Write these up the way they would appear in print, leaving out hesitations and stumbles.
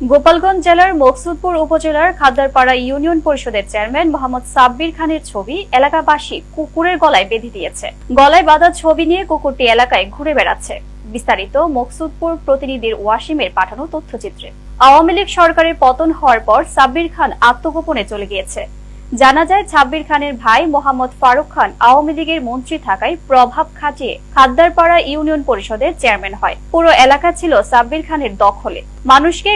গোপালগঞ্জ জেলার মকসুদপুর উপজেলার খাদ্দারপাড়া ইউনিয়ন পরিষদের চেয়ারম্যান মোহাম্মদ সাব্বির খানের ছবি এলাকাবাসী কুকুরের গলায় বেঁধে দিয়েছে। গলায় বাঁধা ছবি নিয়ে কুকুরটি এলাকায় ঘুরে বেড়াচ্ছে। বিস্তারিত মকসুদপুর প্রতিনিধির ওয়াসিমের পাঠানো তথ্যচিত্রে। আওয়ামী লীগ সরকারের পতন হওয়ার পর সাব্বির খান আত্মগোপনে চলে গিয়েছে। জানা যায় সাব্বির খানের ভাই মোহাম্মদ ফারুক খান আওয়ামী লীগের মন্ত্রী থাকায় প্রভাব খাটিয়ে খাদ্দারপাড়া ইউনিয়ন পরিষদের চেয়ারম্যান হয়। পুরো এলাকা ছিল সাব্বির খানের দখলে। মানুষকে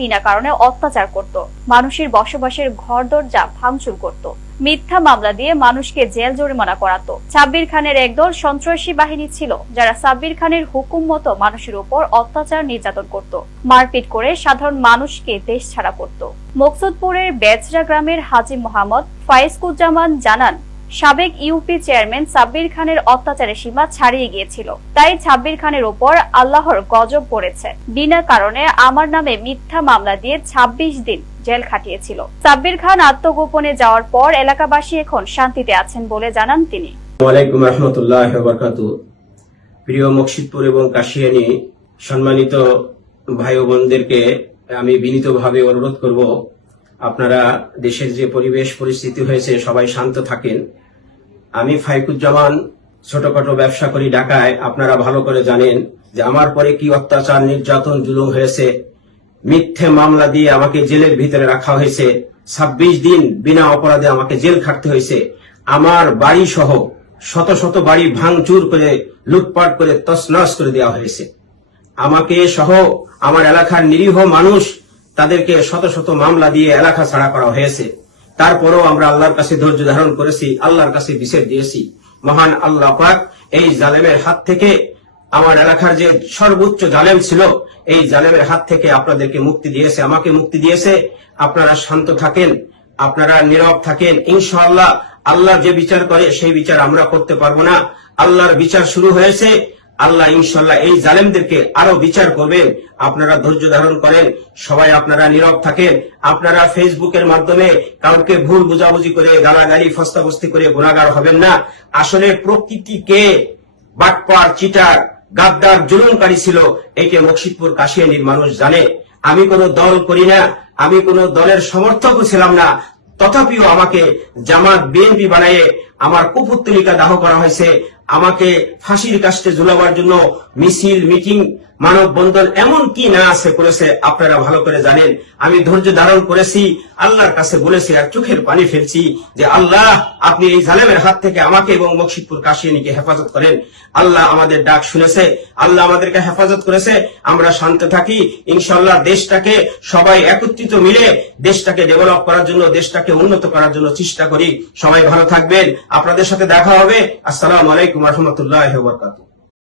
বিনা কারণে অত্যাচার করত, মানুষের বসবাসের ঘর দরজা ভাঙচুর করত, মিথ্যা মামলা দিয়ে মানুষকে জেল জরিমানা করাতো। সাব্বির খানের একদল সন্ত্রাসী বাহিনী ছিল যারা সাব্বির খানের হুকুম মতো মানুষের উপর অত্যাচার নির্যাতন করত, মারপিট করে সাধারণ মানুষকে দেশ ছাড়া করত। মকসুদপুরের বেচরা গ্রামের হাজী মোহাম্মদ ফায়েজকুজ্জামান জানান, সাবেক ইউপি চেয়ারম্যান সাব্বির খানের অত্যাচারের সীমা ছাড়িয়ে গিয়েছিল, তাই সাব্বির খানের উপর আল্লাহর গজব পড়েছে। বিনা কারণে আমার নামে মিথ্যা মামলা দিয়ে ২৬ দিন জেল খাটিয়েছিল। সাব্বির খান আত্মগোপনে যাওয়ার পর এলাকাবাসী এখন শান্তিতে আছেন বলে জানান তিনি। ওয়ালাইকুম রাহমাতুল্লাহি ওয়া বারাকাতুহু। প্রিয় মকসুদপুর এবং কাশিয়ানী সম্মানিত ভাই ও বোনদেরকে আমি বিনীতভাবে অনুরোধ করব, আপনারা দেশের যে পরিবেশ পরিস্থিতি হয়েছে সবাই শান্ত থাকেন। আমি ফাইকুজ্জামান ছোটখাটো ব্যবসা করি ঢাকায়। আপনারা ভালো করে জানেন যে আমার পরে কি অত্যাচার নির্যাতন জুলুম হয়েছে। মিথ্যে মামলা দিয়ে আমাকে জেলের ভিতরে রাখা হয়েছে। ২৬ দিন বিনা অপরাধে আমাকে জেল খাটতে হয়েছে। আমার বাড়ি সহ শত শত বাড়ি ভাঙচুর করে লুটপাট করে তছনছ করে দেওয়া হয়েছে। আমাকে সহ আমার এলাকার নিরীহ মানুষ তাদেরকে শত শত মামলা দিয়ে এলাকা ছাড়া করা হয়েছে। তারপরও আমরা আল্লাহর কাছে ধৈর্য ধারণ করেছি, আল্লাহর কাছে বিচার দিয়েছি। মহান আল্লাহ পাক এই জালেমের হাত থেকে, আমার এলাকার যে সর্বোচ্চ জালেম ছিল, এই জালেমের হাত থেকে আপনাদেরকে মুক্তি দিয়েছে, আমাকে মুক্তি দিয়েছে। আপনারা শান্ত থাকেন, আপনারা নীরব থাকেন। ইনশাআল্লাহ আল্লাহ যে বিচার করে সেই বিচার আমরা করতে পারবো না। আল্লাহর বিচার শুরু হয়েছে। আল্লাহ ইনশাআল্লাহ এই জালেমদেরকে আরো বিচার করবেন। আপনারা ধৈর্য ধারণ করেন, সবাই আপনারা নীরব থাকেন। আপনারা ফেসবুকের মাধ্যমে কাউকে ভুল বুঝাবুঝি করে গালাগালি ফস্তাবস্তি করে গুনাহগার হবেন না। আসলে প্রকৃতিকে বাটপার, চিটার, গাদ্দার, জুলুমকারী ছিল এইটা মকসুদপুর কাশিয়ানীর মানুষ জানে। আমি কোনো দল করি না, আমি কোনো দলের সমর্থকও ছিলাম না, তথাপিও আমাকে জামাত বিএনপি বানিয়ে আমার কুপুত্তলিকা দাহ করা হয়েছে। আমাকে ফাঁসির কাস্টে ঝুলাবার জন্য মিছিল, মিটিং, মানববন্ধন এমন কি না আছে করেছে আপনারা ভালো করে জানেন। আমি ধৈর্য ধারণ করেছি, আল্লাহর কাছে বলেছি আর চোখের পানি ফেলছি যে আল্লাহ আপনি এই জালেমের হাত থেকে আমাকে এবং মকসুদপুর কাশিয়ানীকে হেফাজত করেন। আল্লাহ আমাদের ডাক শুনেছে, আল্লাহ আমাদেরকে হেফাজত করেছে। আমরা শান্ত থাকি। ইনশাআল্লাহ দেশটাকে সবাই একত্রিত মিলে দেশটাকে ডেভেলপ করার জন্য, দেশটাকে উন্নত করার জন্য চেষ্টা করি। সবাই ভালো থাকবেন, আপনাদের সাথে দেখা হবে। আসসালামু আলাইকুম ওয়া রাহমাতুল্লাহি ওয়া বারাকাতুহু।